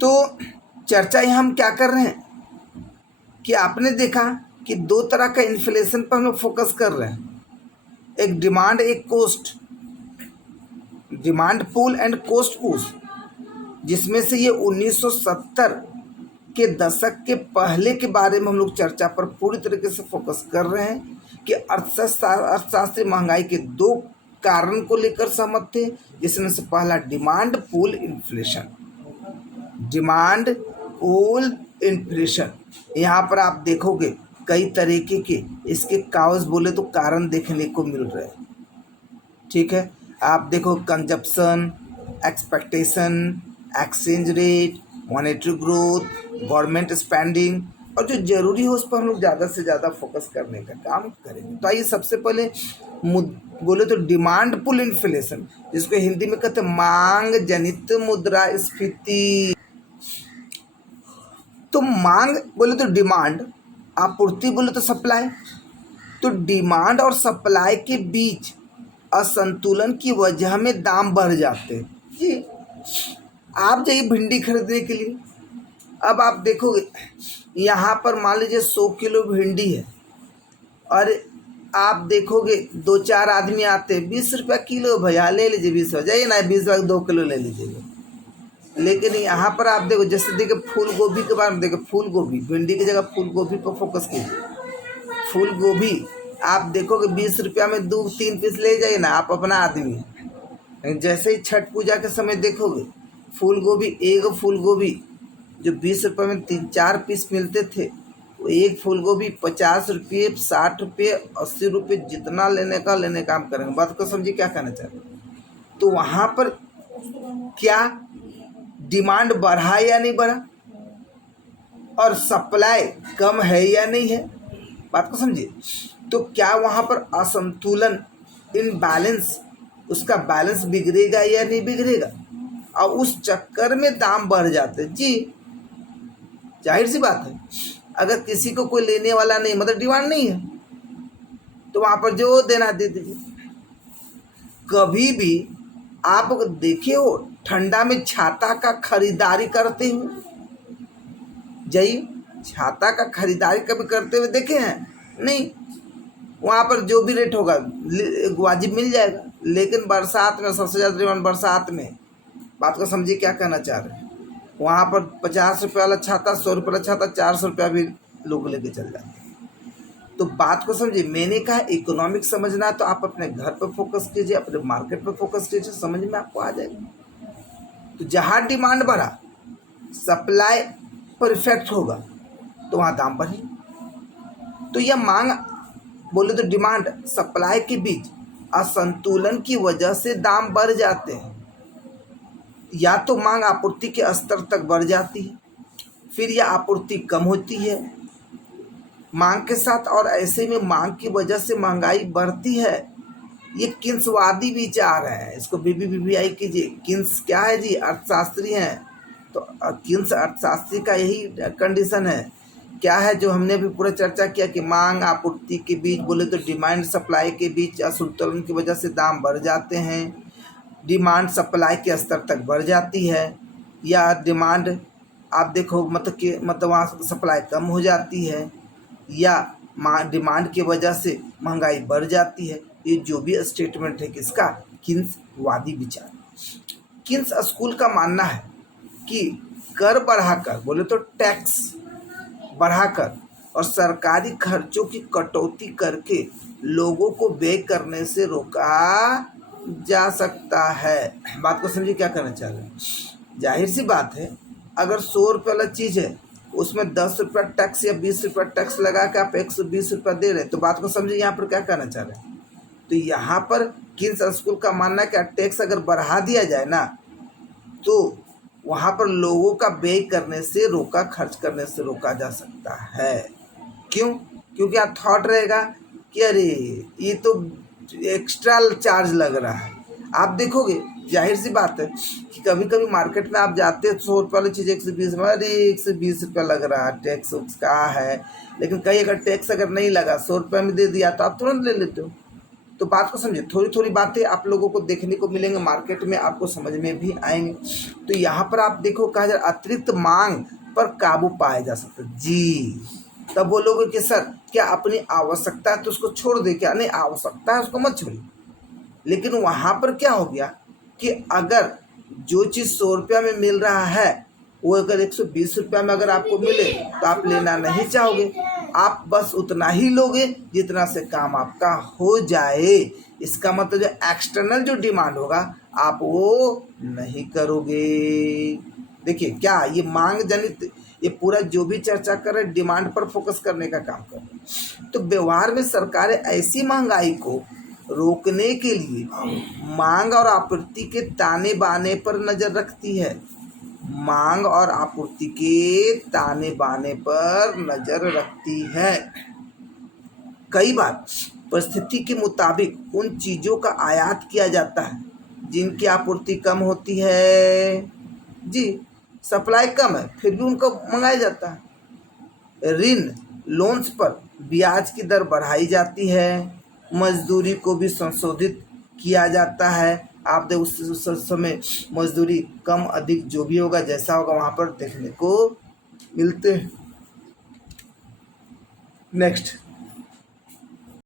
तो चर्चा यहाँ हम क्या कर रहे हैं कि आपने देखा कि दो तरह का इन्फ्लेशन पर हम लोग फोकस कर रहे हैं, एक डिमांड एक cost, demand pull and cost push, जिसमें से ये 1970 के दशक के पहले के बारे में हम लोग चर्चा पर पूरी तरीके से फोकस कर रहे हैं कि अर्थशास्त्री महंगाई के दो कारण को लेकर सहमत थे, जिसमें से पहला demand pull inflation. Demand pull inflation, यहाँ पर आप देखोगे कई तरीके के इसके काउज बोले तो कारण देखने को मिल रहे हैं। ठीक है, आप देखो consumption, expectation, exchange rate, monetary growth, government spending, और जो जरूरी हो उस पर हम लोग ज़्यादा से ज़्यादा फोकस करने का काम करेंगे। तो आइए सबसे पहले बोले तो डिमांड पुल इन्फ्लेशन, जिसको हिंदी में कहते हैं मांग जनित मुद्रास्फीति। तो मांग बोले तो डिमांड, आपूर्ति बोले तो सप्लाई। तो डिमांड और सप्लाई के बीच असंतुलन की वजह में दाम बढ़ जाते हैं। जी, आप जाइए भिंडी खरीदने के लिए, अब आप देखोगे यहाँ पर मान लीजिए 100 किलो भिंडी है और आप देखोगे 2-4 आदमी आते हैं, 20 रुपया किलो, भैया ले लीजिए 20 हो जाइए ना, 20 रुपया 2 किलो ले लीजिएगा। लेकिन यहाँ पर आप देखो, जैसे देखिए फूल गोभी के बारे में, देखो फूल गोभी, भिंडी की जगह फूल गोभी पर फोकस कीजिए। फूल गोभी आप देखोगे 20 रुपया में 2-3 पीस ले जाइए ना, आप अपना आदमी है। लेकिन जैसे ही छठ पूजा के समय देखोगे फूल गोभी, एक फूल गोभी जो 20 रुपये में 3-4 पीस मिलते थे, वो एक फूल गोभी 50 रुपये, 60 रुपये, 80 रुपये, जितना लेने का काम करेंगे। बात को समझिए क्या कहना चाह रहे हैं। तो वहाँ पर क्या डिमांड बढ़ा या नहीं बढ़ा, और सप्लाई कम है या नहीं है, बात को समझिए। तो क्या वहाँ पर असंतुलन, इनबैलेंस, उसका बैलेंस बिगड़ेगा या नहीं बिगड़ेगा, और उस चक्कर में दाम बढ़ जाते। जी, जाहिर सी बात है, अगर किसी को कोई लेने वाला नहीं, मतलब डिमांड नहीं है, तो वहाँ पर जो देना दे दीजिए। कभी भी आप देखे हो ठंडा में छाता का खरीदारी करते हुए, जाइए छाता का खरीदारी कभी करते हुए देखे हैं? नहीं। वहाँ पर जो भी रेट होगा वाजिब मिल जाएगा। लेकिन बरसात में सबसे ज़्यादा डिमांड बरसात में, बात को समझिए क्या कहना चाह रहे हैं। वहाँ पर 50 रुपये वाला छाता, 100 रुपये वाला छाता, 400 रुपया भी लोग लेके चल जाते हैं। तो बात को समझिए, मैंने कहा इकोनॉमिक समझना है तो आप अपने घर पर फोकस कीजिए, अपने मार्केट पर फोकस कीजिए, समझ में आपको आ जाएगा। तो जहाँ डिमांड बढ़ा, सप्लाई परफेक्ट होगा, तो वहाँ दाम बढ़े। तो यह मांग बोले तो डिमांड सप्लाई के बीच असंतुलन की वजह से दाम बढ़ जाते हैं। या तो मांग आपूर्ति के स्तर तक बढ़ जाती है, फिर यह आपूर्ति कम होती है मांग के साथ, और ऐसे में मांग की वजह से महंगाई बढ़ती है। ये किन्सवादी विचार है, इसको BBBI कीजिए। किन्स क्या है जी? अर्थशास्त्री हैं। तो किन्स अर्थशास्त्री का यही कंडीशन है। क्या है जो हमने भी पूरा चर्चा किया कि मांग आपूर्ति के बीच बोले तो डिमांड सप्लाई के बीच असंतुलन की वजह से दाम बढ़ जाते हैं। डिमांड सप्लाई के स्तर तक बढ़ जाती है, या डिमांड आप देखो मतलब वहाँ सप्लाई कम हो जाती है, या डिमांड की वजह से महंगाई बढ़ जाती है। ये जो भी स्टेटमेंट है किसका? किन्सवादी विचार। किन्स स्कूल का मानना है कि कर बढ़ाकर बोले तो टैक्स बढ़ाकर और सरकारी खर्चों की कटौती करके लोगों को व्यय करने से रोका जा सकता है। बात को समझिए क्या करना चाह रहे हैं। जाहिर सी बात है, अगर 100 रुपये वाला चीज़ है उसमें 10 रुपया टैक्स या 20 रुपया टैक्स लगा के आप 120 रुपया दे रहे हैं, तो बात को समझिए यहाँ पर क्या कहना चाह रहे हैं। तो यहाँ पर किन्स स्कूल का मानना है कि टैक्स अगर बढ़ा दिया जाए ना, तो वहाँ पर लोगों का व्यय करने से रोका, खर्च करने से रोका जा सकता है। क्यों? क्योंकि आप थॉट रहेगा कि अरे ये तो एक्स्ट्रा चार्ज लग रहा है। आप देखोगे जाहिर सी बात है कि कभी कभी मार्केट में आप जाते हैं 100 रुपये वाली चीज़ 120 में, अरे 120 रुपया लग रहा है, टैक्स का है। लेकिन कहीं अगर टैक्स अगर नहीं लगा, 100 रुपये में दे दिया, तो आप तुरंत ले लेते हो। तो बात को समझे, थोड़ी थोड़ी बातें आप लोगों को देखने को मिलेंगे, मार्केट में आपको समझ में भी आएंगे। तो यहाँ पर आप देखो कहा जा रहा अतिरिक्त मांग पर काबू पाया जा सकता है जी। तब बोलोगे कि सर क्या अपनी आवश्यकता है तो उसको छोड़ दे, क्या नहीं आवश्यकता है उसको मत छोड़िए। लेकिन वहाँ पर क्या हो गया कि अगर जो चीज़ 100 रुपया में मिल रहा है वो अगर 120 रुपया में अगर आपको मिले तो आप लेना नहीं चाहोगे, आप बस उतना ही लोगे जितना से काम आपका हो जाए। इसका मतलब जो एक्सटर्नल जो डिमांड होगा आप वो नहीं करोगे। देखिए क्या ये मांग जनित, ये पूरा जो भी चर्चा कर रहे डिमांड पर फोकस करने का काम कर रहे। तो व्यवहार में सरकारें ऐसी महंगाई को रोकने के लिए मांग और आपूर्ति के ताने बाने पर नजर रखती है। मांग और आपूर्ति के ताने बाने पर नजर रखती है। कई बार परिस्थिति के मुताबिक उन चीजों का आयात किया जाता है जिनकी आपूर्ति कम होती है जी। सप्लाई कम है फिर भी उनको मंगाया जाता है। ऋण लोन्स पर ब्याज की दर बढ़ाई जाती है। मजदूरी को भी संशोधित किया जाता है। आप देख उस समय मजदूरी कम अधिक जो भी होगा जैसा होगा वहाँ पर देखने को मिलते हैं। नेक्स्ट